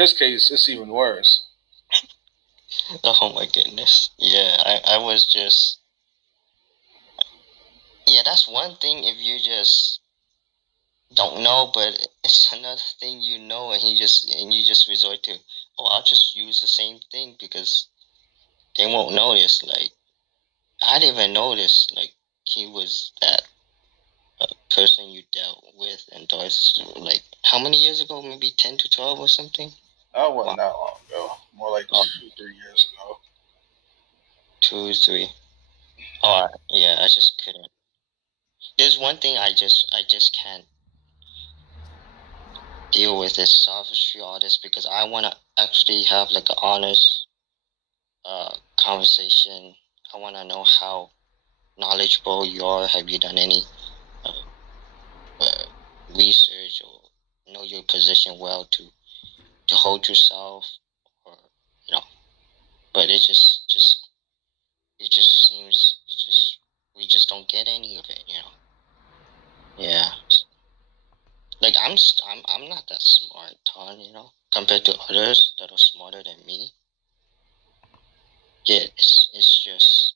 his case, it's even worse. Oh my goodness. Yeah, I was just. Yeah, that's one thing if you just don't know, but it's another thing you know, and you just resort to, oh, I'll just use the same thing because they won't notice. Like I didn't even notice like he was that person you dealt with, and those like how many years ago? Maybe 10 to 12 or something. That Wow. wasn't that long ago. More like Oh, 2, 3 years ago. 2, 3. Oh, yeah. I just couldn't. There's one thing I just can't deal with is sophistry artists because I want to actually have like an honest conversation. I want to know how knowledgeable you are. Have you done any uh, uh, research or know your position well to hold yourself, or you know? But it just seems just we just don't get any of it. Yeah. So, like I'm not that smart, Ton. Compared to others that are smarter than me. Yeah, it's just.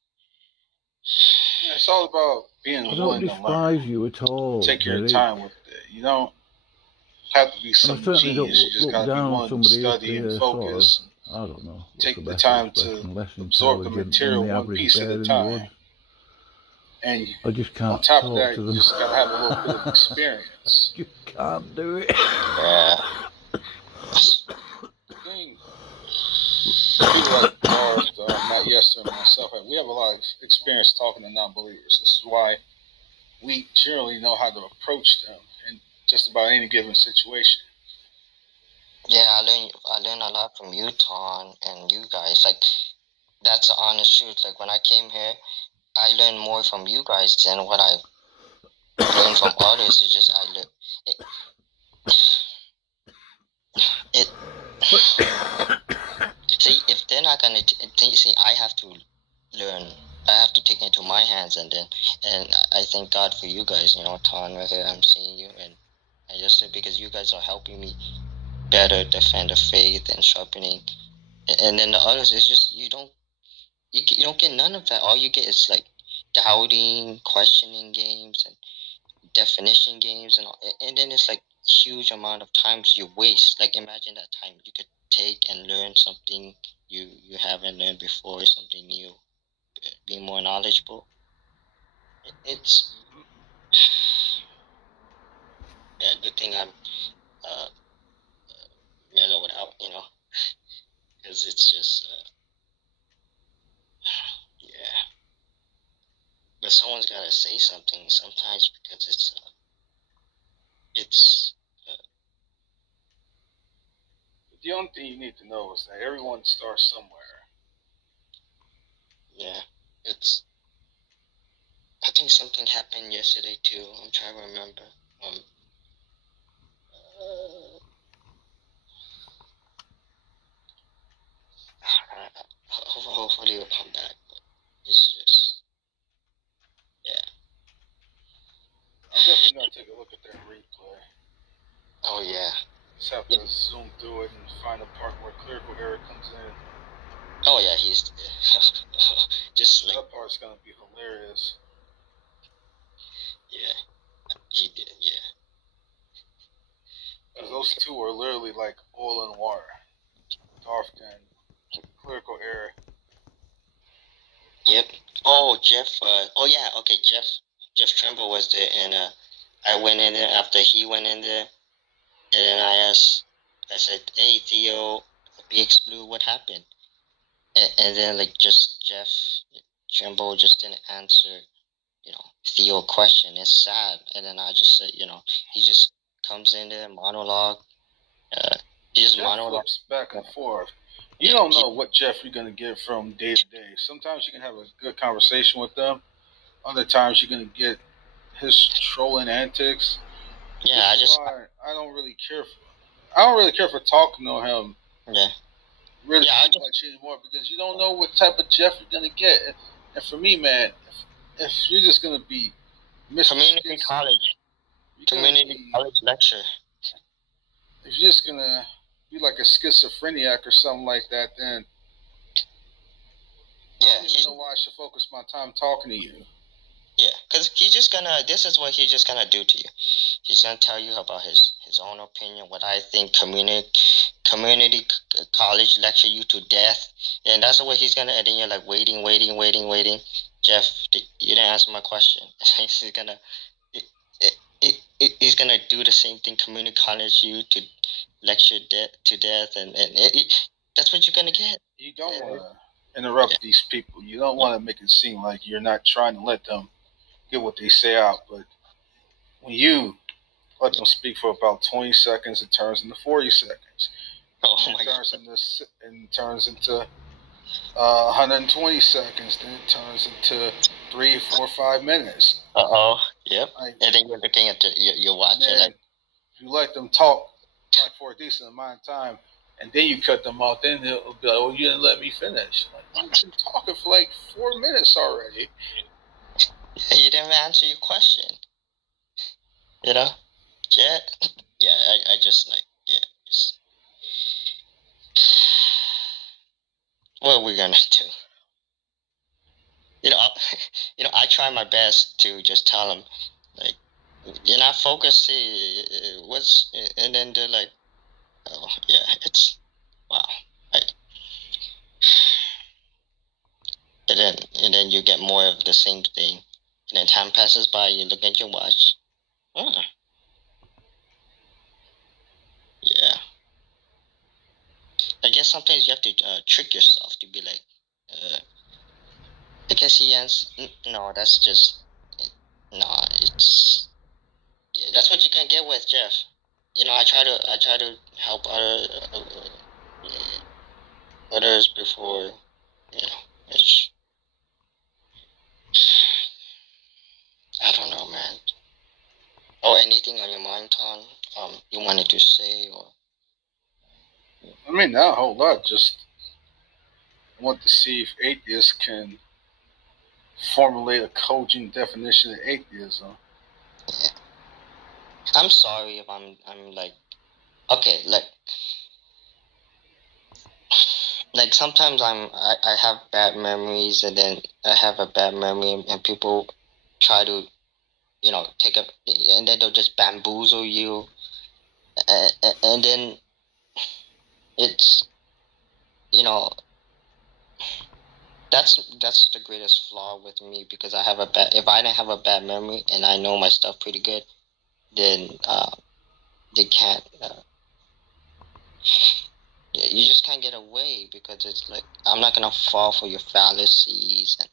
Yeah, it's all about being I don't willing to learn. despise you at all, Take your Derek. time with it. You don't have to be And I some certainly don't genius. You just look got to be down on willing to somebody if study and they're sort of, focus. And I don't know, what's the take the better time to expression, less absorb the intelligent than material the one average piece at a bear in the time. woods. And I just on can't top of talk that, to you them. just got to have a little bit of experience. You can't do it. Yeah. The thing, people like Charles, Matt Yester, and myself, we have a lot of experience talking to non-believers. This is why we generally know how to approach them in just about any given situation. Yeah, I learned a lot from you, Ton, and you guys. Like that's the honest truth. Like when I came here, I learned more from you guys than what I learned from others. It's just I learned it. See, if they're not gonna see, I have to learn. I have to take it into my hands, and I thank God for you guys. Ton, right here, I'm seeing you, and I just said because you guys are helping me better defend the faith and sharpening. And then the others is just you don't get none of that. All you get is like doubting, questioning games, and definition games, and then it's like huge amount of times you waste. Like imagine that time you could take and learn something you haven't learned before, something new, be more knowledgeable. It's yeah, good thing I'm uh mellowed out, because it's just yeah. But someone's got to say something sometimes because it's The only thing you need to know is that everyone starts somewhere. yeah, it's. I think something happened yesterday too. I'm trying to remember. Uh, hopefully it'll come back. But it's just yeah. I'm definitely going to take a look at that replay. Oh yeah. Just have to zoom through it and find the part where clerical error comes in. Oh yeah, he's just like that part's going to be hilarious. Yeah, he did. Yeah. Because those two are literally like oil and water. Darth and clerical error. Yep. Oh, Jeff. Oh yeah. Okay, Jeff Tremble was there, and I went in there after he went in there, and then I asked. I said, "Hey, Theo, BX Blue, what happened?" And then like just Jeff Tremble just didn't answer. Theo question. It's sad. And then I just said, he just comes in there monologue. He just Jeff monologue. flips back and forth. You don't know what Jeff you're going to get from day to day. Sometimes you can have a good conversation with them. Other times you're going to get his trolling antics. Yeah, I don't really care. I don't really care for talking to him. Yeah. Really too much anymore because you don't know what type of Jeff you're going to get. And for me, man, if you're just going to be community college lecture. If you're just gonna be like a schizophrenic or something like that, then I don't even know why I should focus my time talking to you. Yeah, because he's just gonna. This is what he's just gonna do to you. He's gonna tell you about his own opinion. What I think community college lecture you to death, and that's what he's gonna. And then you're like waiting. Jeff, you didn't answer my question. He's gonna. He's gonna do the same thing. Community college you to lecture to death, and that's what you're gonna get. You don't want to interrupt these people. You don't want to make it seem like you're not trying to let them get what they say out. But when you let them speak for about 20 seconds, it turns into 40 seconds. Oh my God. It turns into 120 seconds. Then it turns into 3, 4, 5 minutes. Yep. And then you're looking at your watch. And then if you let them talk like for a decent amount of time, and then you cut them off, then they'll be like, "Oh, you didn't let me finish." Like, I've been talking for like 4 minutes already. You didn't answer your question. You know? Yeah. Yeah, I just like, yeah. What are we gonna do? I try my best to just tell them, like, you're not focusing. And then they're like, oh, yeah, it's, wow. And then you get more of the same thing. And then time passes by, you look at your watch. Yeah. I guess sometimes you have to trick yourself to be like, I guess he ends. No, that's just, no, it's, yeah, that's what you can get with Jeff. I try to help others before, it's, I don't know, man. Or anything on your mind, Tom? You wanted to say, or? I mean, not a whole lot. Just want to see if atheists can formulate a cogent definition of atheism. Yeah. I'm sorry if I'm like, okay, like sometimes I have bad memories, and then I have a bad memory, and people try to, take up, and then they'll just bamboozle you, and then it's, that's the greatest flaw with me, because if I didn't have a bad memory and I know my stuff pretty good, then they can't. You just can't get away, because it's like, I'm not gonna fall for your fallacies and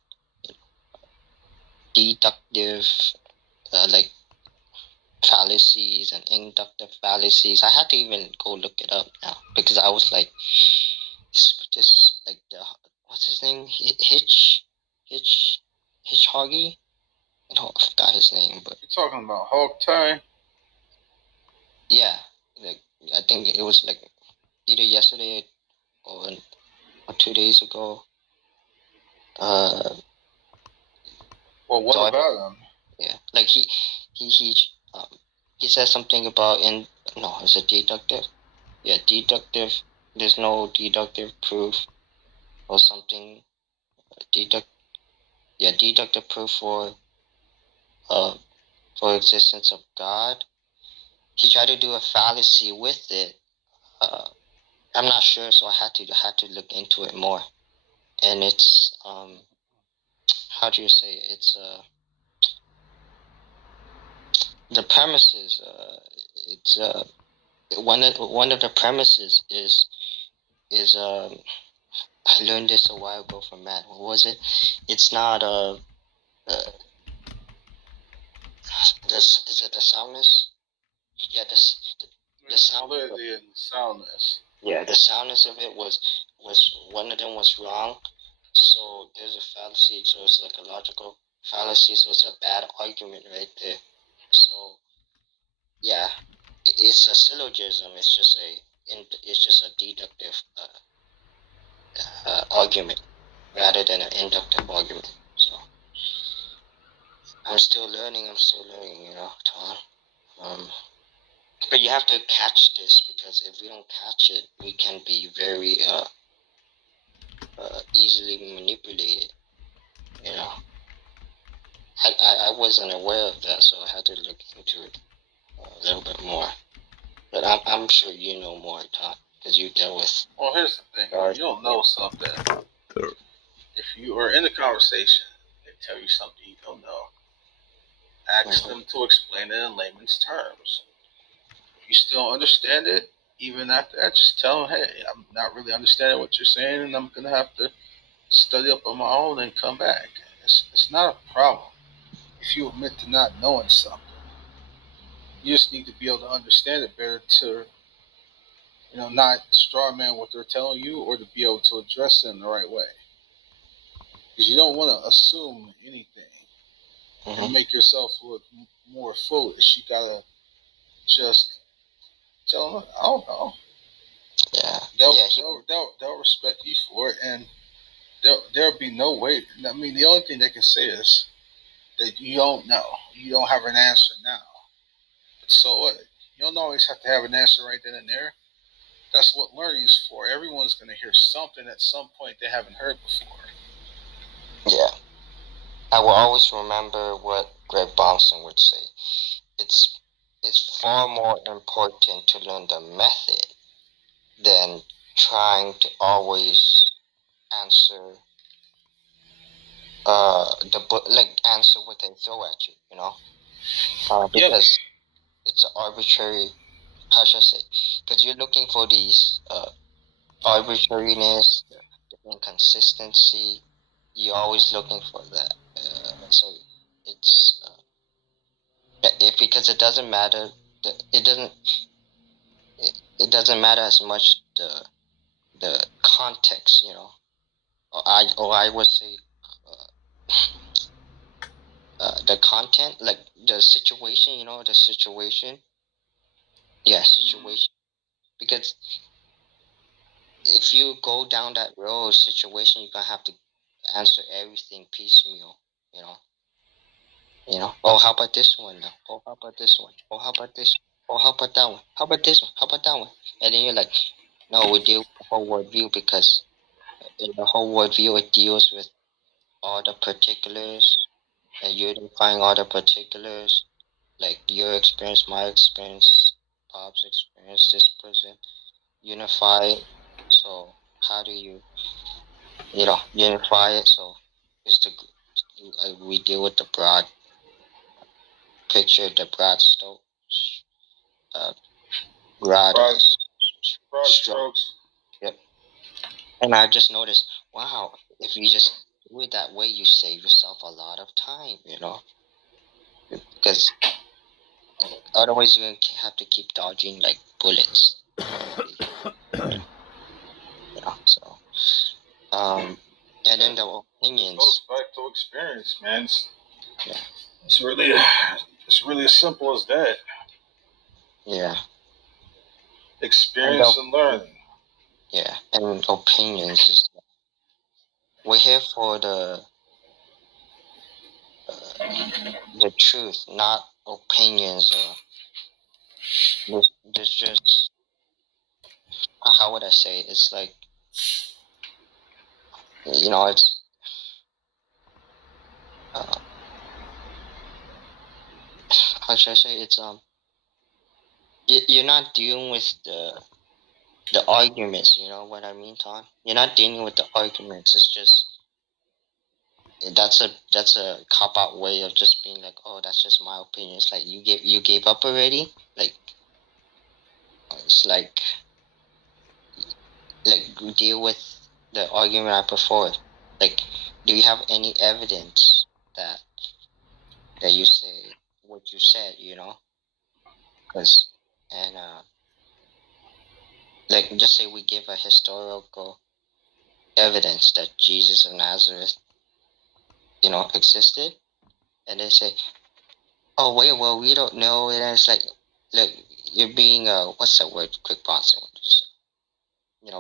deductive, like, fallacies and inductive fallacies. I had to even go look it up now, because I was like, just like what's his name? Hitchhoggy? I forgot his name, but you're talking about Hogtie? Yeah, like, I think it was like either yesterday or 2 days ago. Well, what about him? Yeah, like he said something about is it deductive? Yeah, deductive. There's no deductive proof or something. Deductive proof for existence of God. He tried to do a fallacy with it. I'm not sure, so I had to look into it more. And it's how do you say it? It's the premises. It's one of the premises is I learned this a while ago from Matt. What was it? It's not is it the soundness? Yeah, the solidity and soundness. Yeah, the soundness of it was one of them was wrong. So there's a fallacy, so it's like a logical fallacy, so it's a bad argument right there. So yeah, it's a syllogism. It's just a deductive argument rather than an inductive argument. So I'm still learning, Tom. but you have to catch this, because if we don't catch it, we can be very easily manipulated. You know, I wasn't aware of that, so I had to look into it a little bit more. But I'm sure you know more, Todd, because you dealt with. Well, here's the thing. You don't know something. If you are in a conversation, they tell you something you don't know. Ask them to explain it in layman's terms. If you still understand it, even after that, just tell them, hey, I'm not really understanding what you're saying, and I'm going to have to study up on my own and come back. It's not a problem if you admit to not knowing something. You just need to be able to understand it better to, not straw man what they're telling you, or to be able to address it in the right way. Because you don't want to assume anything and make yourself look more foolish. You gotta just tell them, I don't know. Yeah. They'll respect you for it, and there'll be no way. I mean, the only thing they can say is that you don't know. You don't have an answer now. But so what? You don't always have to have an answer right then and there. That's what learning's for. Everyone's going to hear something at some point they haven't heard before. Yeah. I will always remember what Greg Baumson would say. It's far more important to learn the method than trying to always answer answer what they throw at you, because it's an arbitrary. How should I say? Because you're looking for these arbitrariness, the inconsistency. You're always looking for that. So it's because it doesn't matter. It doesn't matter as much the context, or I would say the content, like the situation, the situation. Yeah, situation. Because if you go down that road situation, you're gonna have to answer everything piecemeal, you know. Oh, how about this one now? Oh, how about this one? Oh, how about this? Oh, how about that one? How about this one? How about that one? And then you're like, no, we deal with the whole world view, because in the whole world view, it deals with all the particulars, and you identifying all the particulars, like your experience, my experience, Bob's experience, this person, unify it. So how do you, unify it? So it's we deal with the broad picture, the broad broad strokes. Yep. And I just noticed, wow, if you just do it that way, you save yourself a lot of time, because otherwise you're gonna have to keep dodging like bullets. So and then the opinions. It goes back to experience, man. It's really as simple as that. Yeah. Experience and learning. Yeah, and opinions is. We're here for the truth, not opinions. There's just, how would I say it? It's like, it's how should I say? It's you're not dealing with the arguments. You know what I mean, Tom? You're not dealing with the arguments. It's just that's a cop out way of just being like, oh, that's just my opinion. It's like you gave up already. Like it's like deal with the argument I put forward. Like, do you have any evidence that you say what you said? Because just say we give a historical evidence that Jesus of Nazareth, existed, and they say, oh wait, well we don't know, and it's like, look, you're being what's that word? Quick Bronson,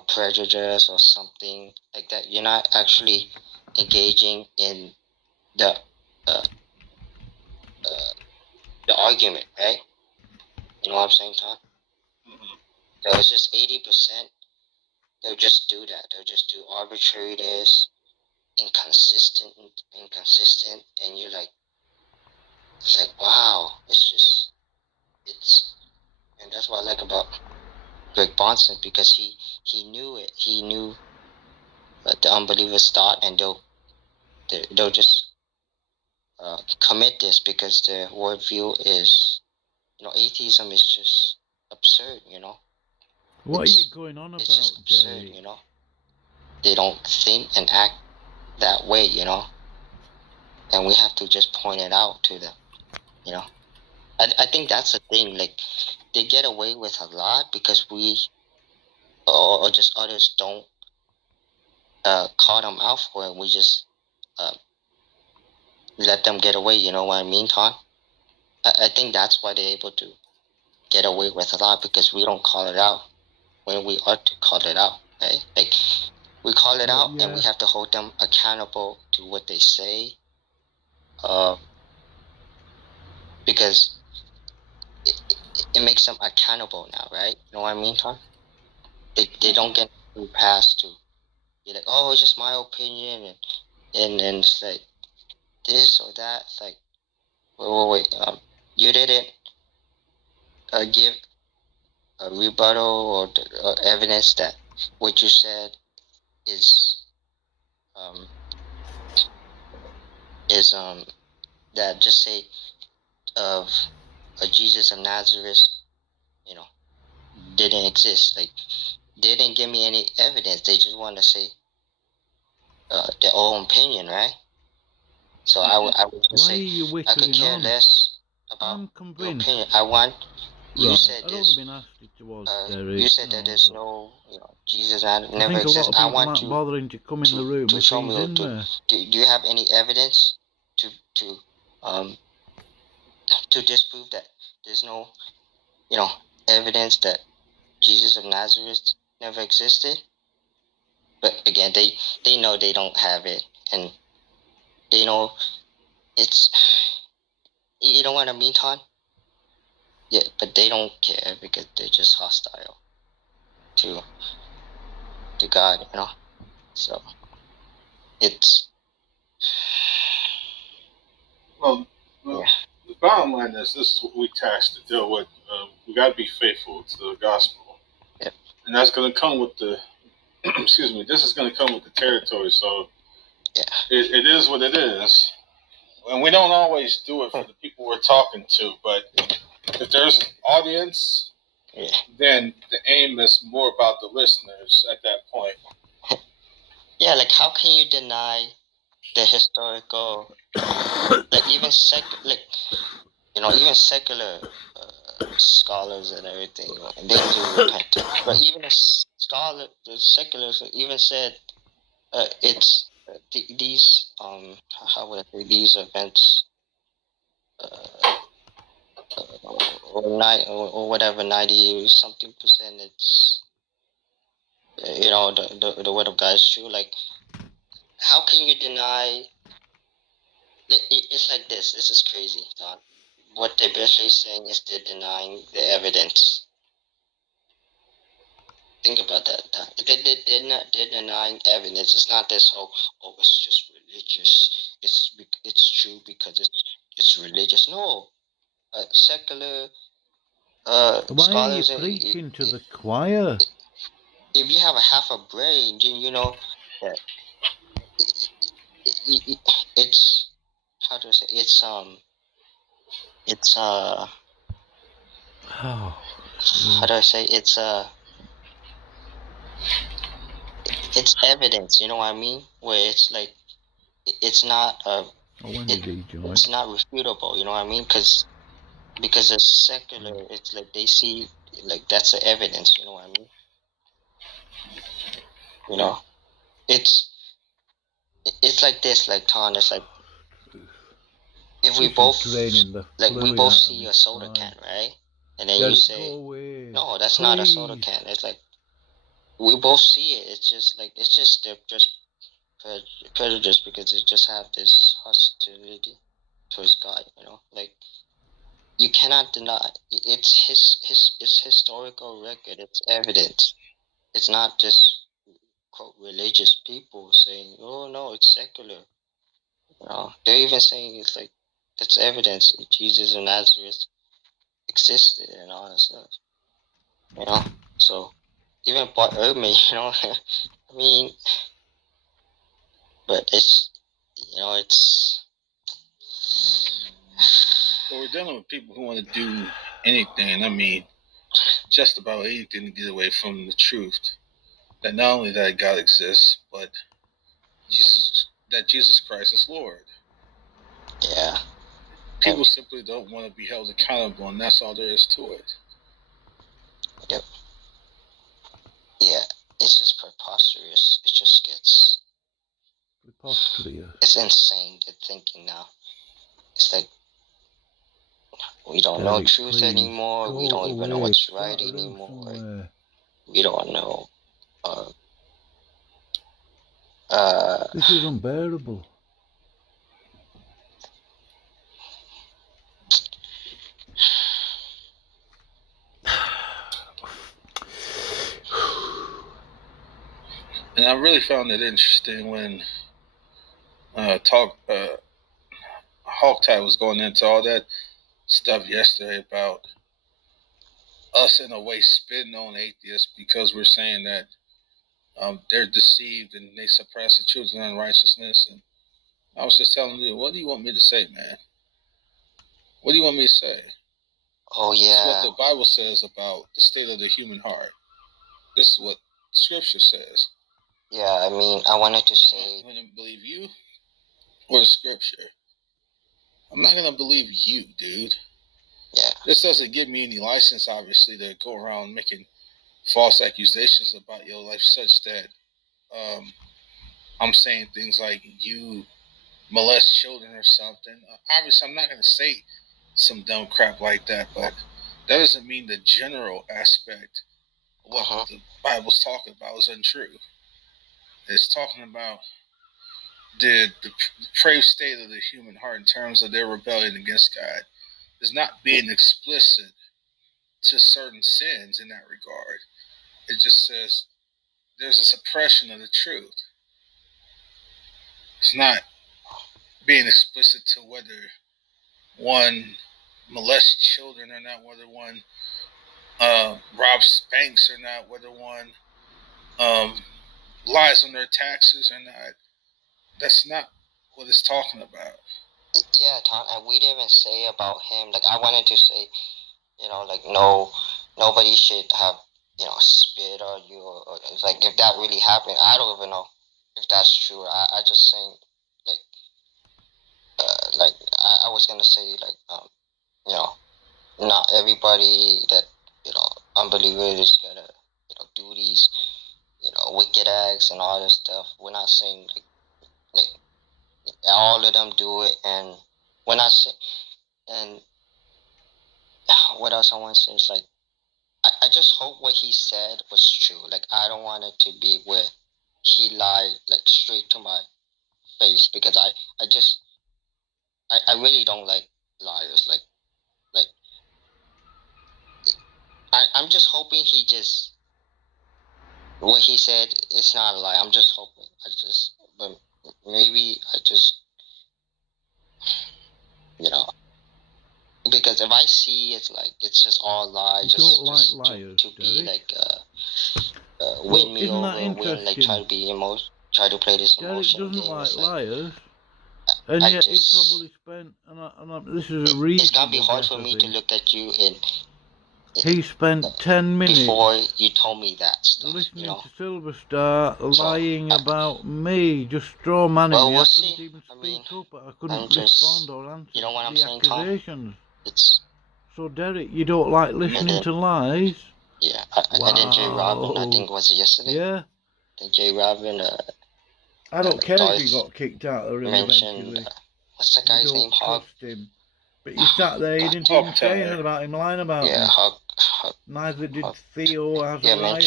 prejudice or something like that. You're not actually engaging in the argument, right? You know what I'm saying, Tom? So it's just 80%. They'll just do that. They'll just do arbitrary this, inconsistent, and you're like, it's like, wow, and that's what I like about Greg Bonson, because he knew it. He knew what the unbelievers thought, and they'll just commit this because their worldview is, atheism is just absurd. What are you going on It's about, just absurd. Jerry? They don't think and act that way. And we have to just point it out to them. I think that's the thing. Like, they get away with a lot because we or just others don't call them out for it. We just let them get away. You know what I mean, Tom? I think that's why they're able to get away with a lot, because we don't call it out when we ought to call it out, right? Like, we call it out, and we have to hold them accountable to what they say, because it makes them accountable now, right? You know what I mean, Tom? They don't get free pass to be like, oh, it's just my opinion, and it's like this or that. It's like, wait, you didn't give a rebuttal or evidence that what you said is that, just say, of a Jesus of Nazareth, didn't exist. Like, they didn't give me any evidence. They just want to say their own opinion, right? So I would just Why say, are you I could whittling care on? less about I'm your convinced. opinion. I want you Right. said I don't this. want to be nasty towards Derek. You said that there's but no, Jesus I never think a lot exists. of I people want aren't to bothering to come in the room if show he's me. in there. Do you have any evidence to disprove that there's no, evidence that Jesus of Nazareth never existed? But again, they know they don't have it, and they know it's, you know what I mean, Todd? Yeah, but they don't care because they're just hostile to God, So it's, Well, yeah. the bottom line is, this is what we tasked to deal with. We got to be faithful to the gospel. Yep. And that's going to come with the, excuse me, this is going to come with the territory. So Yeah. it is what it is. And we don't always do it for the people we're talking to, but if there's an audience, then the aim is more about the listeners at that point. Yeah, like, how can you deny the historical, like, even even secular scholars and everything, they do repentance. But even the seculars even said it's these how would I say, these events, or whatever, 90 something percent, it's, the word of God is true. Like, how can you deny? It's like this. This is crazy, Don. What they're basically saying is they're denying the evidence. Think about that, Don. They're denying evidence. It's not this whole, oh, it's just religious. It's true because it's religious. No, secular Why are you scholars. preaching to the choir? If you have a half a brain, you know that it's, how do I say, it's how do I say, it's evidence, you know what I mean, where it's like, it's not it's not refutable, you know what I mean, because it's secular, it's like they see, like, that's the evidence, you know what I mean, it's like this, like, Ton, it's like, if we both see a soda can, right, and then you say, no, that's not a soda can, it's like, we both see it, it's just like, they're just prejudiced because they just have this hostility towards God, like, you cannot deny. It's it's historical record. It's evidence. It's not just quote religious people saying, "Oh no, it's secular." You know, they're even saying it's like it's evidence. Jesus of Nazareth existed and all that stuff. You know, so even Bart Ehrman, you know, I mean, but it's it's. But we're dealing with people who want to do anything. I mean, just about anything to get away from the truth. That not only that God exists, but that Jesus Christ is Lord. Yeah. People simply don't want to be held accountable, and that's all there is to it. Yep. Yeah, it's just preposterous. It just gets preposterous. It's insane the thinking now. It's like we don't know truth anymore. We don't even know what's right anymore. We don't know. This is unbearable. And I really found it interesting when Hawktide was going into all that stuff yesterday about us in a way spitting on atheists because we're saying that they're deceived and they suppress the truth and unrighteousness. And I was just telling you, what do you want me to say, man? What do you want me to say? Oh, yeah. This is what the Bible says about the state of the human heart. This is what the Scripture says. Yeah, I mean, I wanted to say... I'm going to believe you or the Scripture. I'm not going to believe you, dude. Yeah. This doesn't give me any license, obviously, to go around making false accusations about your life such that I'm saying things like you molest children or something. Obviously, I'm not going to say some dumb crap like that, but that doesn't mean the general aspect of what the Bible's talking about is untrue. It's talking about the depraved state of the human heart in terms of their rebellion against God is not being explicit to certain sins in that regard. It just says there's a suppression of the truth. It's not being explicit to whether one molests children or not, whether one robs banks or not, whether one lies on their taxes or not. That's not what it's talking about. Yeah, Tom, and we didn't even say about him. Like, I wanted to say, like, nobody should have, spit on you. Or like, if that really happened, I don't even know if that's true. I just saying, like, I was gonna say, like, not everybody that, unbeliever is gonna, do these, wicked acts and all this stuff. We're not saying, like all of them do it, and we're not saying, and what else I want to say is, like, I just hope what he said was true. Like, I don't want it to be where he lied, like, straight to my face, because I really don't like liars. Like, I'm just hoping he just, what he said, it's not a lie. I'm just hoping. But maybe I just, because if I see it's like, it's just all lies, just liars, to be like, win me over, like, try to play this emotion game. Derek doesn't like liars. And yet he probably spent, and this is a reason. It's gonna be hard for me to look at you and. He spent 10 minutes before you told me that stuff. Listening to Silver Star lying about me, just straw manning me. I couldn't even speak up. I couldn't respond or answer the accusations. So Derek, you don't like listening to lies? Yeah, I did J. Robin. I think was it yesterday. Yeah. I think J. Robin. I don't care if he got kicked out of the room eventually. What's that guy's name? Hog. Him. But you sat there, you didn't even say anything about him lying about him. Hog. Neither did Theo as a liar.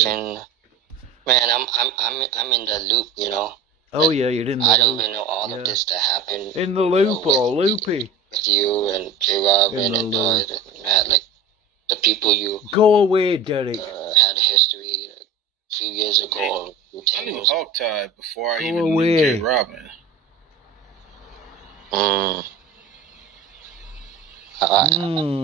Man, I'm in the loop, Oh yeah, you're in the loop. I don't even know all of this that happened. In the loop or loopy? with you and J. Robin and Darth and Matt, like the people you go away, Derek. Had a history like, a few years ago. I knew Hawkeye before I even knew J. Robin.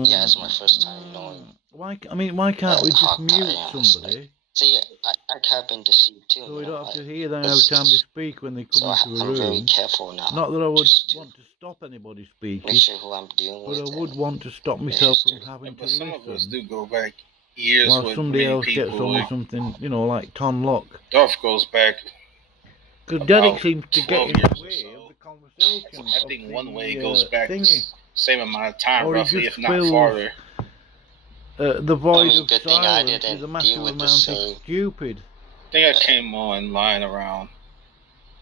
Yeah, it's my first time knowing. Why can't we just mute somebody? See, I have been deceived too. So we don't have to hear them every time they speak when they come into a room. I'm very careful now. Not that I would want to stop anybody speaking. Make sure who I'm dealing with. But I would want to stop myself from having to listen. Some of us do go back years while with somebody else people, gets on with something, you know, like Tom Locke. Darth goes back. Because Derek seems to get in the way of the conversation. I think one way goes back the same amount of time, roughly, if not farther. The void of silence is a massive amount of stupid. I think I came online around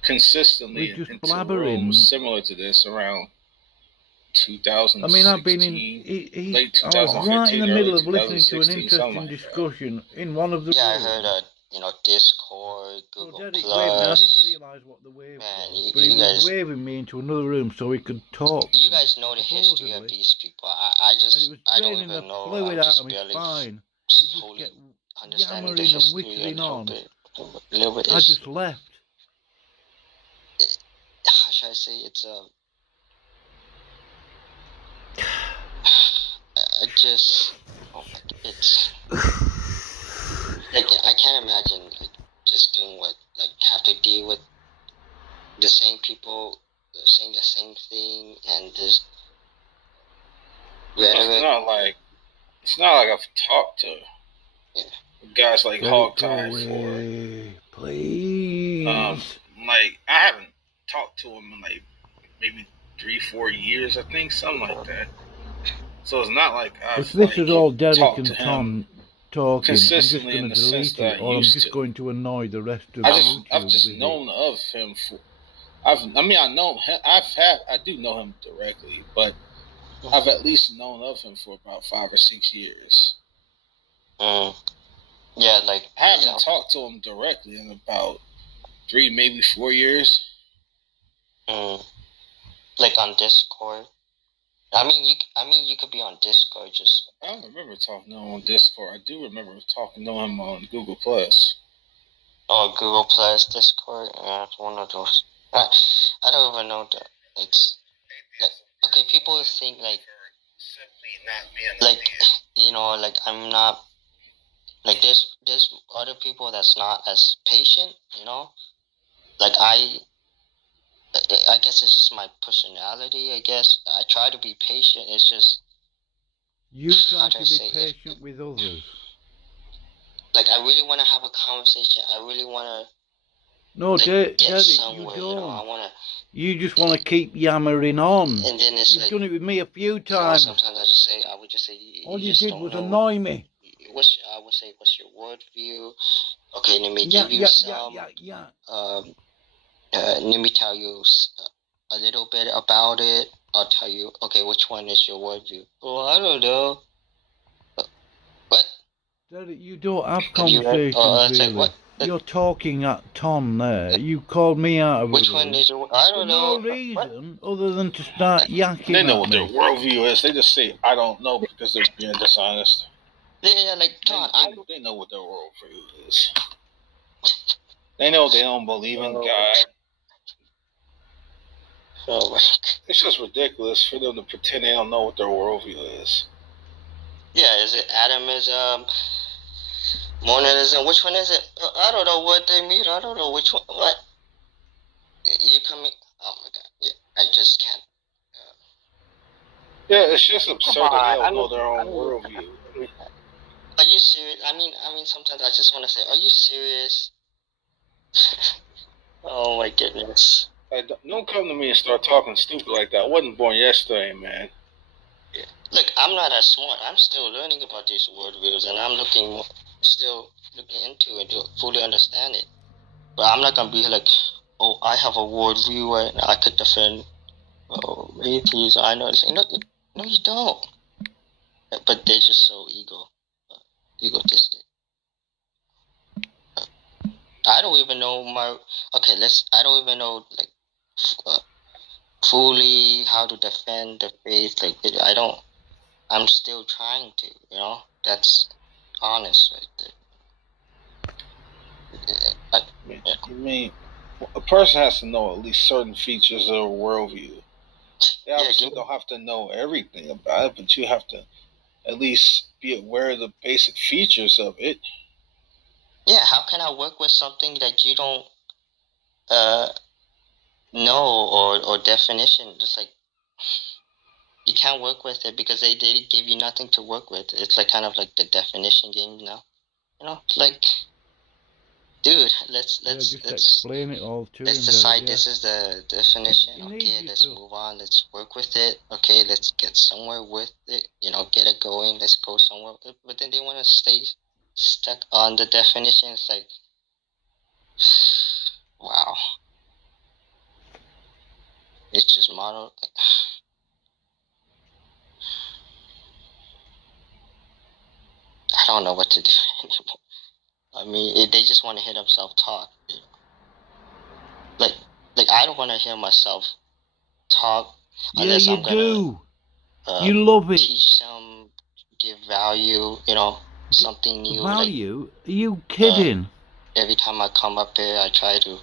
consistently into rooms similar to this around 2016. I mean, I've been in late 2015, I was right in the middle of listening to an interesting discussion in one of the rooms. I heard Discord, Google Derek Plus. Waved, I didn't realise what the wave was, but he was waving me into another room so we could talk. You guys know the history of these people. I don't even know. Fluid out of his spine. He just get yammering and whittling on. I just left. How should I say? It's it's like I can't imagine like just doing what like have to deal with the same people saying the same thing and just rhetoric. It's not like I've talked to guys like Hawkeye for please. Like I haven't talked to him in like maybe 3-4 years, I think, something like that. So it's not like I've this is all Derek and Tom talking. I'm just going to delete it, or I'm just going to annoy the rest of YouTube. I've just known of him for. I know him. I do know him directly, but I've at least known of him for about 5 or 6 years. Yeah, like I haven't talked to him directly in about 3, maybe 4 years. Like on Discord. I mean, you could be on Discord. Just I don't remember talking to him on Discord. I do remember talking to him on Google Plus. Oh, Google Plus, Discord. Yeah, it's one of those. I don't even know that. It's like okay, people think like you know, like I'm not like there's other people that's not as patient. You know, like I guess it's just my personality, I guess. I try to be patient. It's just... You try to be patient with others. Like, I really want to have a conversation. I really want to... No, Derek, you don't. You know, you just want to keep yammering on. And then it's You've done it with me a few times. You know, sometimes I would just say... All you did was annoy me. I would say, what's your worldview? Okay, let me give you some... let me tell you a little bit about it. I'll tell you, okay, which one is your worldview? Oh, I don't know. What? Derek, you don't have conversations, really. What? You're talking at Tom there. You called me out of it. Which one is your... I don't know. No reason other than to start yakking. They know what their worldview is. They just say, I don't know, because they're being dishonest. Yeah, like, Tom, they know what their worldview is. They know they don't believe in God. It's just ridiculous for them to pretend they don't know what their worldview is. Yeah, is it atomism, monism? Which one is it? I don't know what they mean. I don't know which one. What? You coming? Oh my God! Yeah, I just can't. Yeah, it's just absurd that they don't know their own worldview. Are you serious? I mean, sometimes I just want to say, are you serious? Oh my goodness. Don't come to me and start talking stupid like that. I wasn't born yesterday, man. Yeah. Look, I'm not as smart. I'm still learning about these worldviews, and I'm still looking into it to fully understand it. But I'm not gonna be like, oh, I have a worldview and I could defend atheists. I know. No, you don't. But they're just so egotistic. I don't even know I don't even know, like, fully how to defend the faith. Like I'm still trying to, that's honest right there. I mean, a person has to know at least certain features of a worldview. They obviously don't have to know everything about it, but you have to at least be aware of the basic features of it. Yeah, how can I work with something that you don't know or definition? Just like you can't work with it because they give you nothing to work with. It's like kind of like the definition game now. It's like, dude, let's explain it all to let's him. Decide this is the definition. Okay, let's move on. Let's work with it. Okay, let's get somewhere with it. Get it going. Let's go somewhere. But then they want to stay stuck on the definition. It's like, wow. It's just model. I don't know what to do anymore. I mean, they just want to hear themselves talk. Like I don't want to hear myself talk unless I'm gonna you love it. Teach them, give value, something new. Value? Are you kidding? Every time I come up here, I try to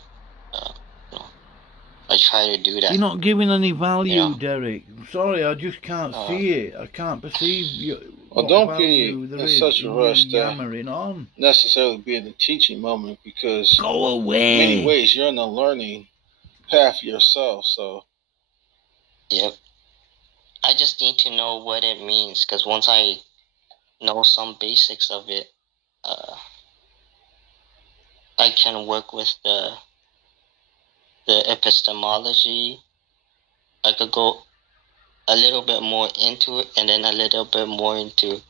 do that. You're not giving any value, Derek. I'm sorry, I just can't see it. I can't perceive you. Well, don't be in such a rush to on. necessarily be in the teaching moment, because go away. In many ways you're in the learning path yourself. So, yep. I just need to know what it means, because once I know some basics of it, I can work with the epistemology. I could go a little bit more into it, and then a little bit more into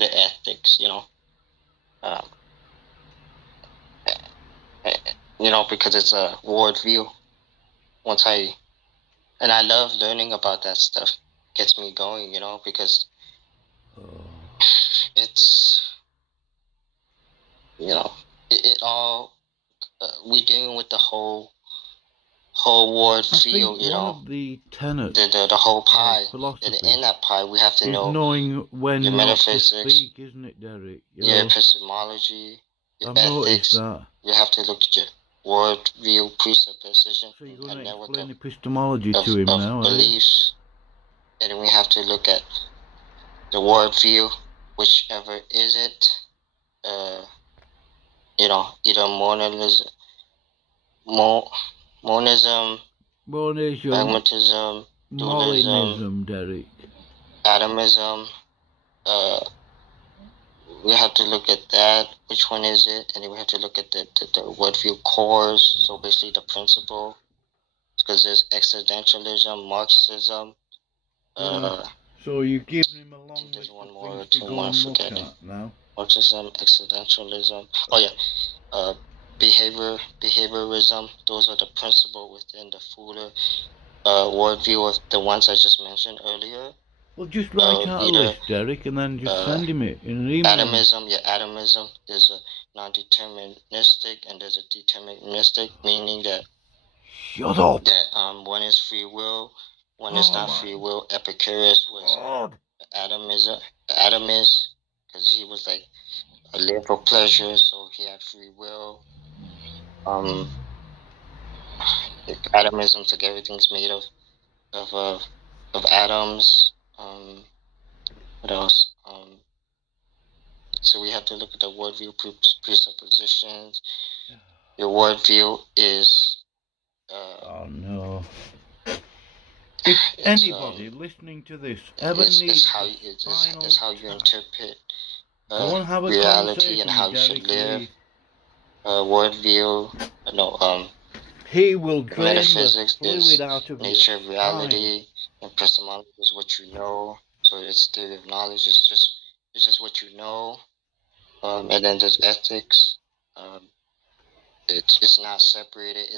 the ethics, because it's a worldview. And I love learning about that stuff. Gets me going, because it's, it all, we're dealing with the whole world feel, one of the tenets, the whole pie. Philosophy in that pie, we have to know knowing when your not metaphysics, to speak, isn't it, Derek? Your epistemology, your ethics. That. You have to look at your worldview, presupposition, so you're going to explain epistemology to him now, beliefs, and then we have to look at the worldview, whichever is it, either monism, pragmatism, dualism, Derek, atomism. We have to look at that. Which one is it? And then we have to look at the worldview cores. So basically the principle, because there's existentialism, Marxism. So you give him a long list of things to go and look at now. Marxism, existentialism. Oh yeah, behaviorism. Those are the principles within the fuller worldview of the ones I just mentioned earlier. Well, just write out a list, Derek, and then just send him it in an email. Atomism. There's a non-deterministic and there's a deterministic, meaning that. Shut up. That one is free will, one is not free will. Epicurus was atomist, because he was like a live for pleasure, so he had free will. Atomism, like everything's made of atoms. What else? So we have to look at the worldview presuppositions. Your worldview is. Oh no! If anybody listening to this ever needs how you interpret reality and how you should live. Worldview. No. He will drain metaphysics the fluid out of nature of reality, and epistemology is what you know. So it's theory of knowledge. It's just what you know. And then there's ethics. It's not separated.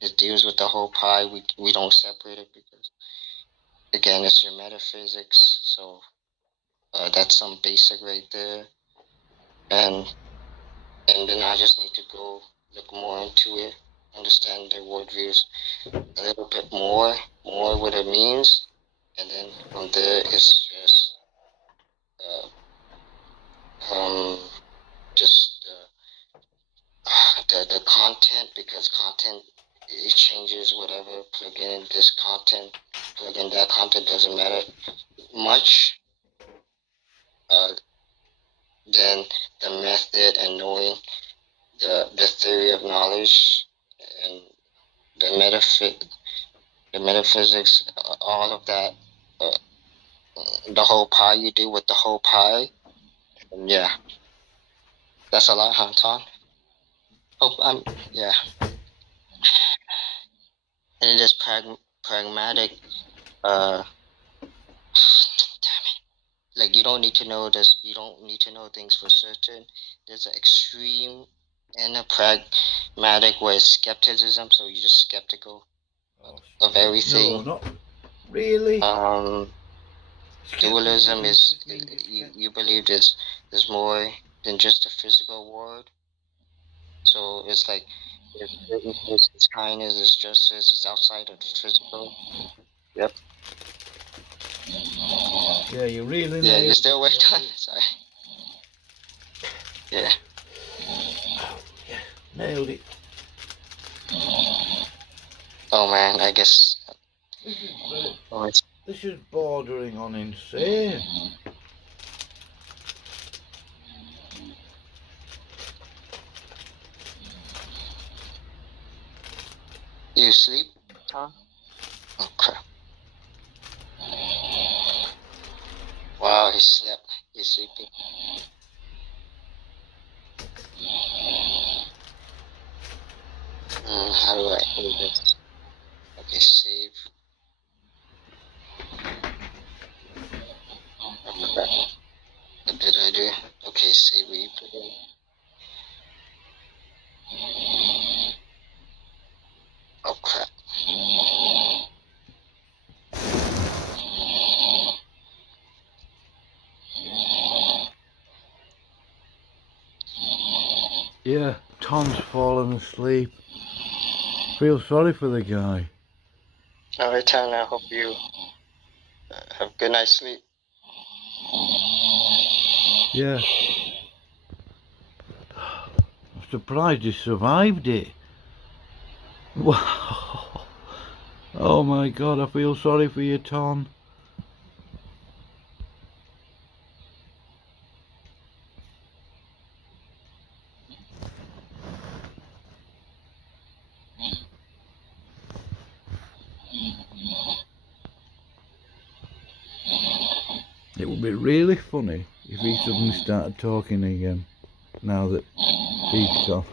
It deals with the whole pie. We don't separate it because, again, it's your metaphysics. So that's some basic right there. And then I just need to go look more into it. understand their worldviews a little bit more what it means, and then from there it's just just the content, because content, it changes whatever. Plug in this content, plug in that content, doesn't matter much. Then the method and knowing the theory of knowledge and the metaphysics, all of that, the whole pie, you deal with the whole pie. And yeah, that's a lot, huh, Tom? Oh, yeah. And it is pragmatic. Damn it! Like, you don't need to know this. You don't need to know things for certain. There's an extreme and a pragmatic where it's skepticism. So you're just skeptical of everything. No, not really. Dualism is you believe there's more than just the physical world. So it's like it's kindness, it's justice, it's outside of the physical. Yep. Yeah, you really. Yeah, you're still awake, Tom? Sorry. Yeah. Nailed it. Oh man, I guess. This is bordering on insane. You sleep, Tom? Oh crap. Wow, he slept. He's sleeping. How do I do this? Okay, save. Oh crap. What did I do? Okay, save replay. Oh crap. Yeah, Tom's fallen asleep. Feel sorry for the guy. Alright, Tom, I hope you have a good night's sleep. Yeah. I'm surprised he survived it. Wow. Oh my God, I feel sorry for you, Tom. It would be really funny if he suddenly started talking again, now that he's gone.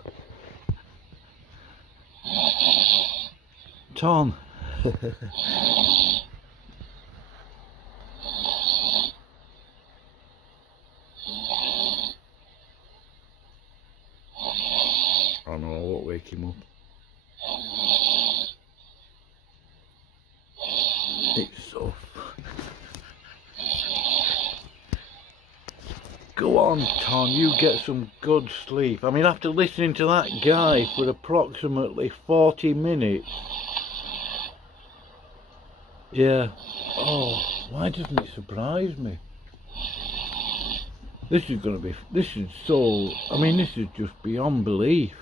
Tom. Oh no, I won't wake him up. It's so fun. Go on, Tom, you get some good sleep. I mean, after listening to that guy for approximately 40 minutes. Yeah. Oh, why doesn't it surprise me? This is so, I mean, this is just beyond belief.